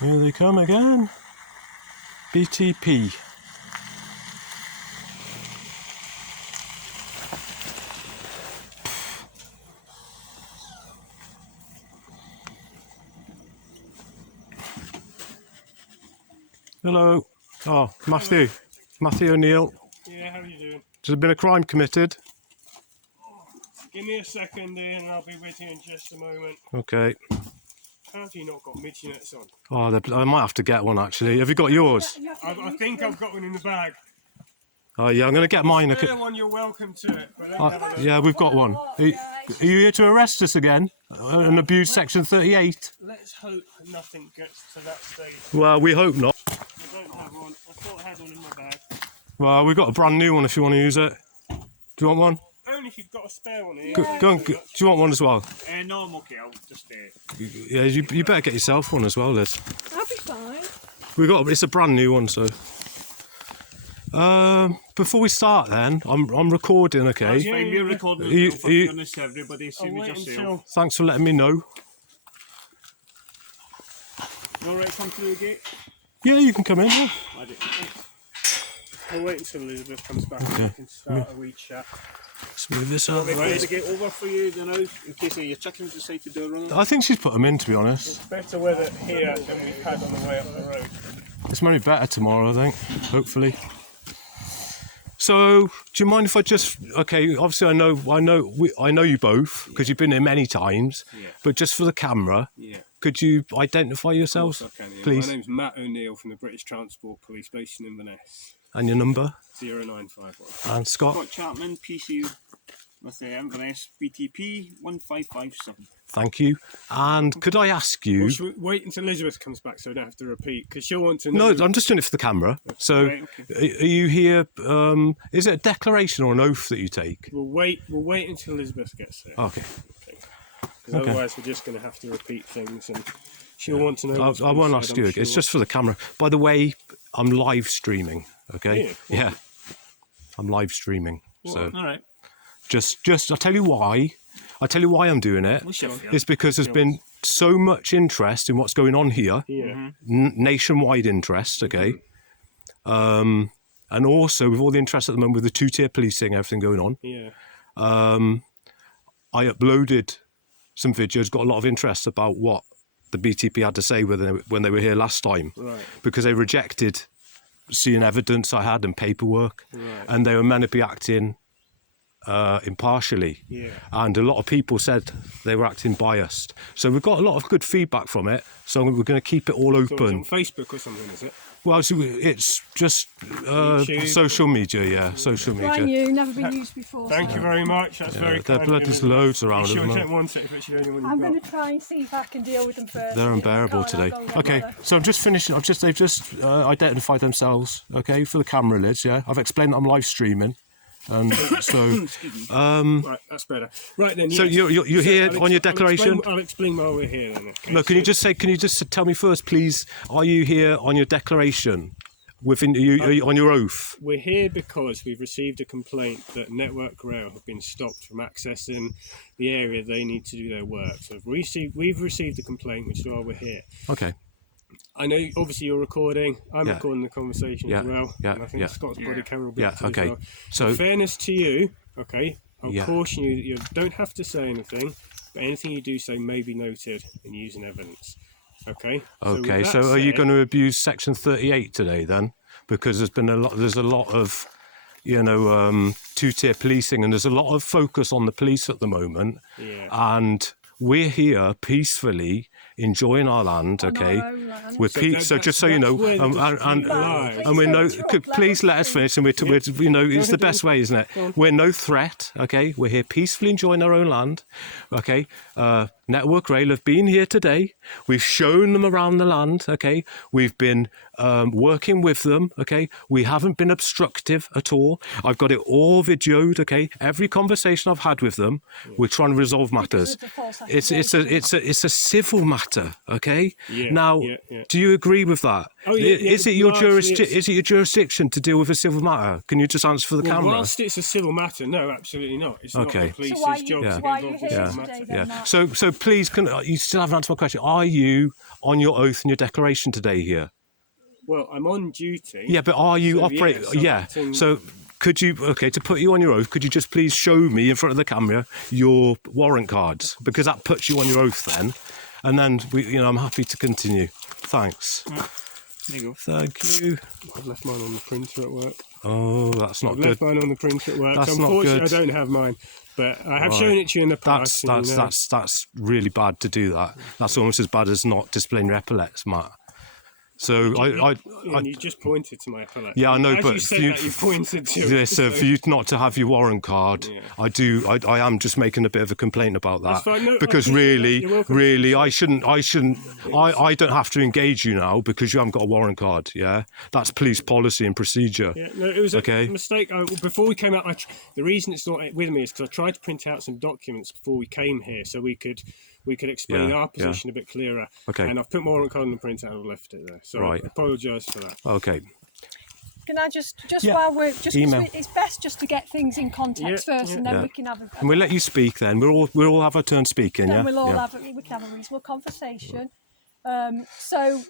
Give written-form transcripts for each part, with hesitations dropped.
Here they come again. BTP. Hello. Oh, Matthew. Matthew O'Neill. Yeah, how are you doing? There's been a crime committed. Give me a second and I'll be with you in just a moment. Okay. How have you not got midgenets on? Oh, I might have to get one actually. Have you got yours? I think I've got one in the bag. Oh yeah, I'm going to get mine. The one, you're welcome to it. But let's have a look. Yeah, we've got one. Are you here to arrest us again and abuse Section 38? Let's hope nothing gets to that stage. Well, we hope not. I don't have one. I thought I had one in my bag. Well, we've got a brand new one if you want to use it. Do you want one? Only if you've got a spare one here. Go on, do you want one as well? No, I'm okay. I'll just Yeah, you better get yourself one as well, Liz. I'll be fine. It's a brand new one, so. Before we start, then I'm recording. Okay. That's fine. We're recording Are you- as well, are you- for goodness, everybody. See I'll me wait yourself. until... Thanks for letting me know. You alright, come through the gate? Yeah, you can come in. Yeah. I do. I'll wait until Elizabeth comes back and we can start a wee chat. Let's move this up. Wait for the gate over for you then, in case your chickens decide to do a run. I think she's put them in, to be honest. It's better weather here than we've had on the way up the road. It's maybe better tomorrow, I think. Hopefully. So, do you mind if I just? Okay, obviously I know you both because you've been here many times. Yeah. But just for the camera, Yeah. could you identify yourselves, Okay, yeah. please, My name's Matt O'Neill from the British Transport Police Station in Inverness. and your number, 0951. and Scott? Scott Chapman, PC with Inverness, BTP 1557. Thank you. And could I ask you? Well, should we wait until Elizabeth comes back so I don't have to repeat? Because she'll want to know. No, I'm just doing it for the camera. So, Right, are you here? Is it a declaration or an oath that you take? We'll wait until Elizabeth gets there. Okay. Because otherwise we're just going to have to repeat things and she'll want to know. I won't ask you. It's just for the camera. By the way, I'm live streaming. Okay. Yeah. Yeah. I'm live streaming. So Alright. just I'll tell you why. I'll tell you why I'm doing it. Yeah. It's because there's been so much interest in what's going on here. Yeah. Nationwide interest, okay? And also with all the interest at the moment with the two-tier policing, everything going on. Yeah. I uploaded some videos, got a lot of interest about what the BTP had to say when they were here last time. Right. Because they rejected seeing evidence I had and paperwork. Right. And they were meant to be acting impartially. Yeah. And a lot of people said they were acting biased. So we've got a lot of good feedback from it. So we're going to keep it all So it's open. on Facebook or something, is it? Well, so it's just YouTube. social media, yeah, social Brand media. new, never been used before. Thank you very much. That's very There kind. are of you. there's loads around at Sure, the you moment. don't want it if it's the only one I'm you've going got. to try and see if I can deal with them first. They're If I unbearable can't, I'll today. go with Okay, another. so I'm just finishing. They've just identified themselves. Okay, for the camera lids. Yeah, I've explained that I'm live streaming, and so Right, that's better. Right then. so yes. you're here I'll on your ex- declaration. I'll explain why we're here then. Okay? No, can you just tell me first, please? Are you here on your declaration? Within are you on your oath? We're here because we've received a complaint that Network Rail have been stopped from accessing the area they need to do their work. So we've received a complaint, which is why we're here. Okay. I know, obviously, you're recording. I'm Yeah. recording the conversation as well. Yeah, And I think yeah. Scott's body camera will be Yeah. up to as Okay. well. So In fairness to you, okay, I'll Yeah. caution you that you don't have to say anything, but anything you do say may be noted and used in evidence. Okay. okay. with So that are you said- going to abuse Section 38 today then? Because there's a lot of two-tier policing, and there's a lot of focus on the police at the moment. Yeah. And we're here peacefully enjoying our land, On okay? our own land. We're so just so you know, that's where the dispute lies. and we're no. Please let us finish, and it's the best way, isn't it? We're no threat, okay? We're here peacefully enjoying our own land, okay? Network Rail have been here today. We've shown them around the land, okay? We've been working with them, okay? We haven't been obstructive at all. I've got it all videoed, okay? Every conversation I've had with them, we're trying to resolve matters. of the false It's a civil matter, okay? Yeah, Now, yeah. do you agree with that? Oh, yeah, Is yeah, it your largely it's- Is it your jurisdiction to deal with a civil matter? Can you just answer for the Well, camera? whilst it's a civil matter, no, absolutely not. It's not Okay. the police's So why are job you, to get why are you involved in here civil today matters. then, Yeah. Matt? So please, you still haven't answered my question. Are you on your oath and your declaration today here? Well, I'm on duty. Yeah, but are you So, operating? yes, I'm Yeah. acting- So could you, to put you on your oath, could you just please show me in front of the camera your warrant cards? Because that puts you on your oath then. And then, I'm happy to continue. Thanks. There you go. Thank you. I've left mine on the printer at work. Oh, that's not I've good. left mine on the printer at work. That's So not unfortunately, good. I don't have mine. But I have Right. shown it to you in the past. That's really bad to do that. That's almost as bad as not displaying your epaulets, Matt. So And you just pointed to my epaulets. Yeah, I know, As but you said that, you pointed to yeah, it. so for you not to have your warrant card, Yeah. I am just making a bit of a complaint about that. That's fine, no, I because appreciate that. really, You're welcome. really, I don't have to engage you now because you haven't got a warrant card. Yeah, that's police policy and procedure. Yeah, no, it was a Okay. mistake. Before we came out, the reason it's not with me is because I tried to print out some documents before we came here, so we could explain Yeah, our position a bit clearer. Okay. And I've put my warrant card on the printout and I've left it there. So Right. I apologise for that. Okay. Can I just Yeah. while we're just 'cause Email. it's best just to get things in context Yeah, first, yeah. and then Yeah. we can have And we'll let you speak then. We'll all have our turn speaking. then Yeah. we'll all Yeah. we can have a reasonable conversation. So,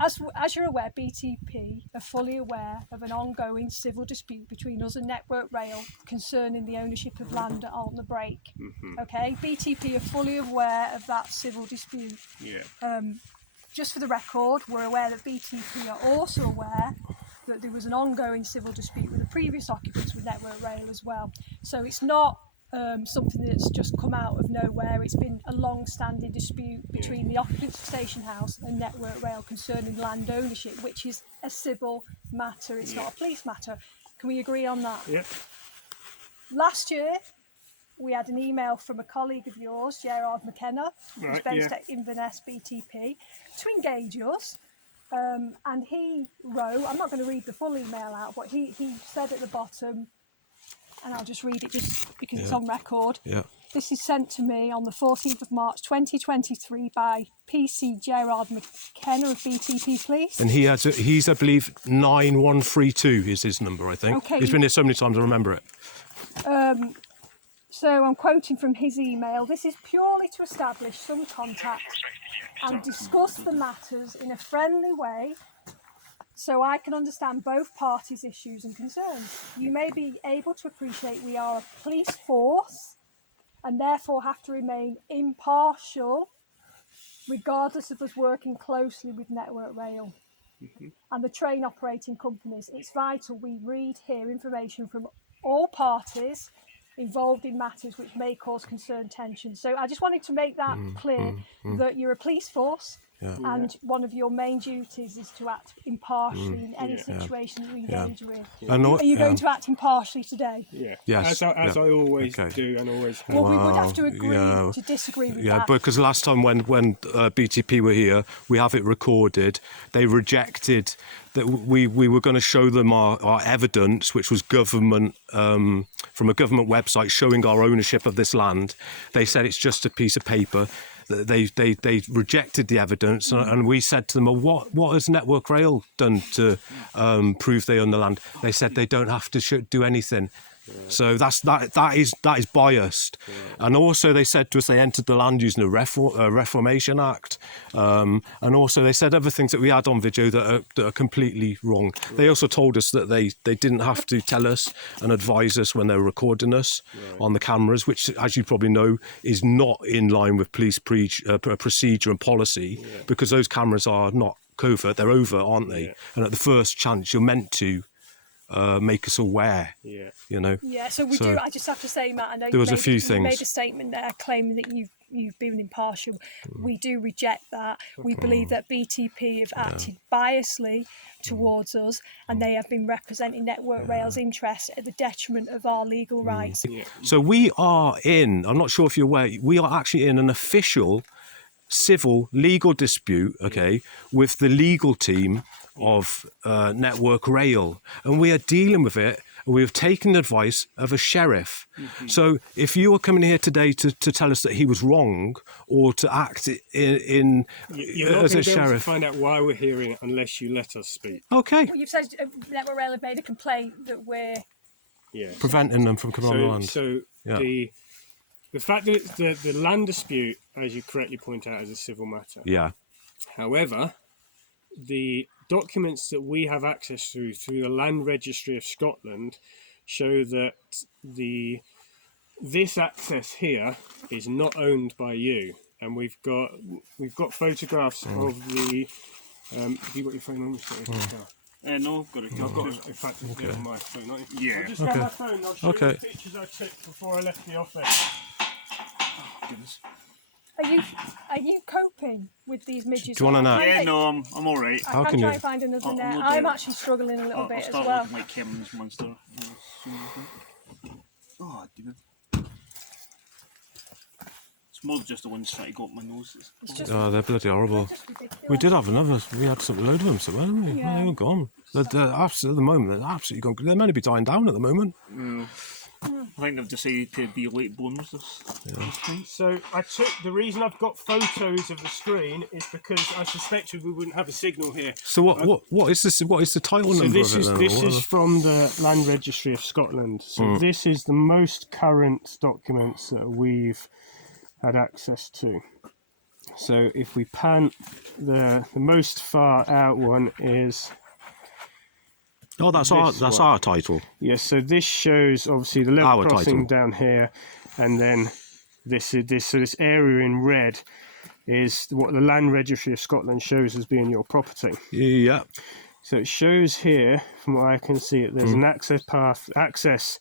as you're aware, BTP are fully aware of an ongoing civil dispute between us and Network Rail concerning the ownership of land at Altnabreac. Okay, BTP are fully aware of that civil dispute. Yeah. Just for the record, we're aware that BTP are also aware that there was an ongoing civil dispute with the previous occupants with Network Rail as well. So it's not something that's just come out of nowhere. It's been a long-standing dispute between the occupants of Station House and Network Rail concerning land ownership, which is a civil matter. It's not a police matter. Can we agree on that? Yeah. Last year, we had an email from a colleague of yours, Gerard McKenna, who's Right, based yeah. at Inverness BTP, to engage us. And he wrote, I'm not going to read the full email out, but he said at the bottom, and I'll just read it just because it's on record. Yeah. This is sent to me on the 14th of March 2023 by PC Gerard McKenna of BTP Police. And he's I believe 9132 is his number. I think. Okay. He's been here so many times I remember it. So I'm quoting from his email. This is purely to establish some contact and discuss the matters in a friendly way so I can understand both parties' issues and concerns. You may be able to appreciate we are a police force and therefore have to remain impartial regardless of us working closely with Network Rail and the train operating companies. It's vital we read, hear information from all parties involved in matters which may cause concern, tension. So I just wanted to make that clear that you're a police force and one of your main duties is to act impartially in any situation that you engage with. And Are you going to act impartially today? Yeah. Yes, As I always Okay. do and always have. Well, we would have to agree yeah. to disagree with Yeah, that. because last time when BTP were here, we have it recorded. They rejected that we were going to show them our evidence, which was government from a government website showing our ownership of this land. They said it's just a piece of paper. They rejected the evidence, and we said to them, well, what has Network Rail done to prove they own the land? They said they don't have to do anything. So that is biased. And also they said to us they entered the land using a Reformation Act. And also they said other things that we had on video that are completely wrong. They also told us that they didn't have to tell us and advise us when they were recording us on the cameras, which, as you probably know, is not in line with police procedure and policy, because those cameras are not covert, they're over, aren't they? And at the first chance you're meant to make us aware, you know. Yeah, so we do. I just have to say, Matt, I know There was a few you things. made a statement there claiming that you've been impartial. We do reject that. We believe that BTP have acted biasly towards us, and they have been representing Network Rail's interests at the detriment of our legal rights. So we are in, I'm not sure if you're aware, we are actually in an official civil legal dispute, okay, with the legal team of Network Rail, and we are dealing with it. We have taken advice of a sheriff. So if you were coming here today to tell us that he was wrong or to act in You're not as going a to be able to sheriff, find out why we're hearing it unless you let us speak. okay, Well, you've said Network Rail have made a complaint that we're Yeah. preventing them from coming on the land. So Yeah. the fact that the land dispute, as you correctly point out, is a civil matter. Yeah. However, the documents that we have access to through the Land Registry of Scotland show that this access here is not owned by you, and we've got photographs of the. Have you got your phone on you? No, got it. I've got it. In fact, it's on my phone. Yeah. I'll just grab my phone. I'll show Okay. you the pictures I took before I left the office. Goodness. Are you coping with these midges? Do you wanna know? Yeah, no, I'm all right. I How can can try you- and find another I'll net. do I'm it. actually struggling a little I'll bit as start well. looking like Kevin's monster. Oh, demon. It's more just the ones trying to go up my nose. It's just Oh, they're bloody horrible. just ridiculous. We did have another. We had a load of them, so haven't we? Yeah. They were gone. They're absolutely, at the moment, they're absolutely gone. They're meant to be dying down at the moment. I think they've decided to be late boners this time. So the reason I've got photos of the screen is because I suspected we wouldn't have a signal here. So what is this? What is the title So number this of it? is then? this What is from the Land Registry of Scotland. So this is the most current documents that we've had access to. So if we pan the most far out one is Oh, that's this our title. yes. So this shows obviously the level Our crossing title. down here, and then this area in red is what the Land Registry of Scotland shows as being your property. Yeah. So it shows here, from what I can see, that there's Hmm. an access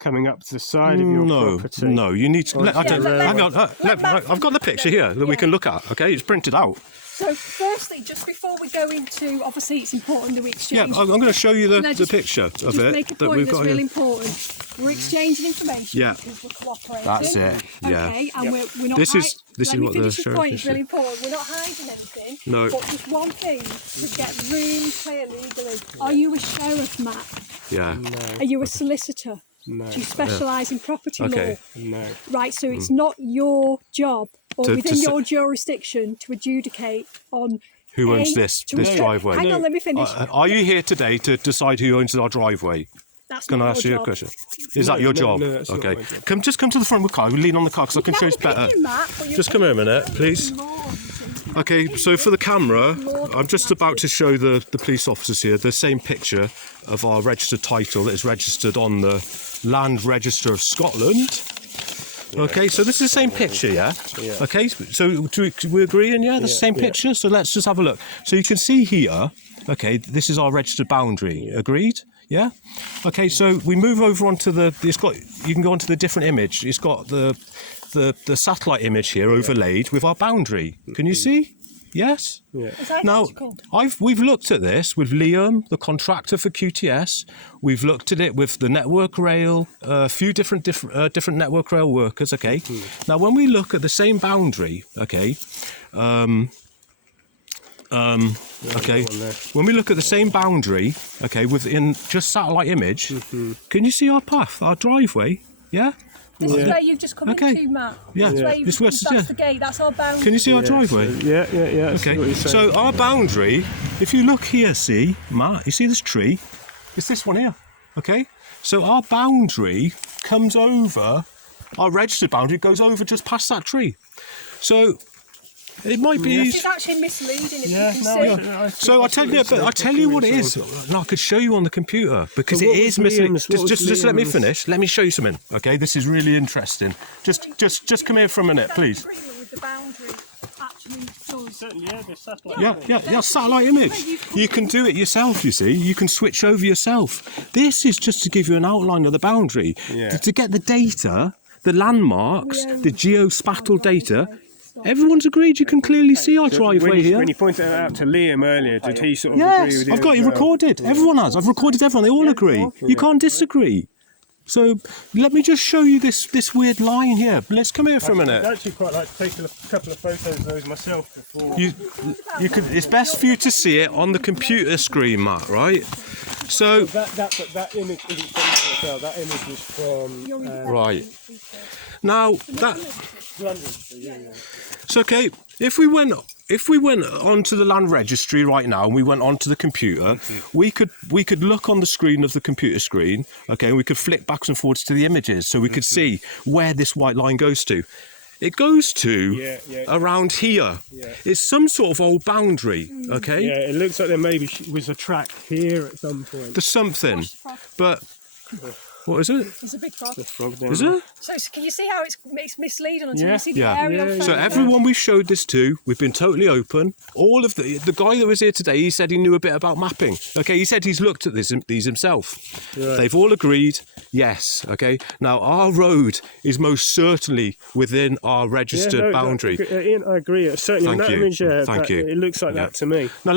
coming up to the side of your property. No, you need to. Or Hang on. I've got the picture here that we can look at. Okay, it's printed out. So firstly, just before we go into, obviously it's important that we Yeah, exchange. I'm going to show you Can I the just- picture of just it make a that point we've that's got really here. important. We're exchanging information Yeah. because we're cooperating. That's it. Yeah. Okay, and we're not. This is let me what the finish this sheriff point. is It's really important. We're not hiding anything. No. But just one thing to get really clear legally. Are you a sheriff, Matt? Yeah. Are you a solicitor? No. Do you specialise in property Okay. No. law? Right, so it's not your job or To within s- your jurisdiction to adjudicate on Who owns A, this to this A. driveway? Hang on, let me finish. Are you here today to decide who owns our driveway? That's Can not I your ask you a job. question? Is that your job? no, that's not Okay. my job. Come to the front of the car. We'll lean on the car because I can show you better. Opinion, Matt, but Just come here a minute, please. Okay, so for the camera, I'm just about to show the police officers here the same picture of our registered title that is registered on the Land Register of Scotland. Okay, so this is the same picture, yeah? Okay, so we're agreeing, yeah? The same picture? So let's just have a look. So you can see here, okay, this is our registered boundary. Agreed? Yeah? Okay, so we move over onto you can go onto the different image. It's got the satellite image here overlaid with our boundary. Can you see? Yes? Yeah. Is Now, identical? we've looked at this with Liam, the contractor for QTS. We've looked at it with the Network Rail, a few different Network Rail workers. Okay. Now, when we look at the same boundary, okay, okay, when we look at the same boundary, okay, within just satellite image, can you see our path, our driveway? Yeah. This is where you've just come Okay. into, Matt. Yeah. That's, where This was- that's yeah. the gate. That's our boundary. Can you see our driveway? Yeah. I see what you're Okay, saying. so our boundary, if you look here, see, Matt, you see this tree? It's this one here, okay? So our boundary comes over, our registered boundary goes over just past that tree. So it might be... This is actually misleading if you can see. So I tell you what it is. And I could show you on the computer because So it what is was misleading. Liam's- what was Just let me Liam's- finish. Let me show you something. Okay, this is really interesting. Just come here for a minute, please. Agreement with the boundary actually does. Certainly, yeah, there's satellite. Yeah, satellite image. You can do it yourself, you see. You can switch over yourself. This is just to give you an outline of the boundary. Yeah. To get the data, the landmarks, the geospatial data, everyone's agreed you can clearly see our driveway here. When you pointed that out to Liam earlier, did he sort of agree Yes, with you? I've got as you well? recorded. Everyone has. I've recorded everyone. They all agree. You can't disagree. So let me just show you this weird line here. Let's come here for a I'd minute. actually quite like to take a couple of photos of those myself before. You could. It's best for you to see it on the computer screen, Matt. Right? So That image isn't from yourself. That image is from right now that London. it's okay. If we went if we went onto the land registry right now and we went onto the computer, we could look on the screen of the computer screen, okay, and we could flick backwards and forwards to the images, so we could see where this white line goes to. It goes to around here. Yeah. It's some sort of old boundary, okay? Yeah, it looks like there maybe was a track here at some point. There's something, but what is it? There's a big frog. The frog down Is there. it? So can you see how it's misleading until Yeah. you see the Yeah. aerial Yeah, photo? So everyone we showed this to, we've been totally open. All of the guy that was here today, he said he knew a bit about mapping. Okay, he said he's looked at these himself. Right. They've all agreed, yes. Okay, now our road is most certainly within our registered boundary. Ian, I agree. Certainly on Thank that you. image, Thank you. it looks like that to me. Now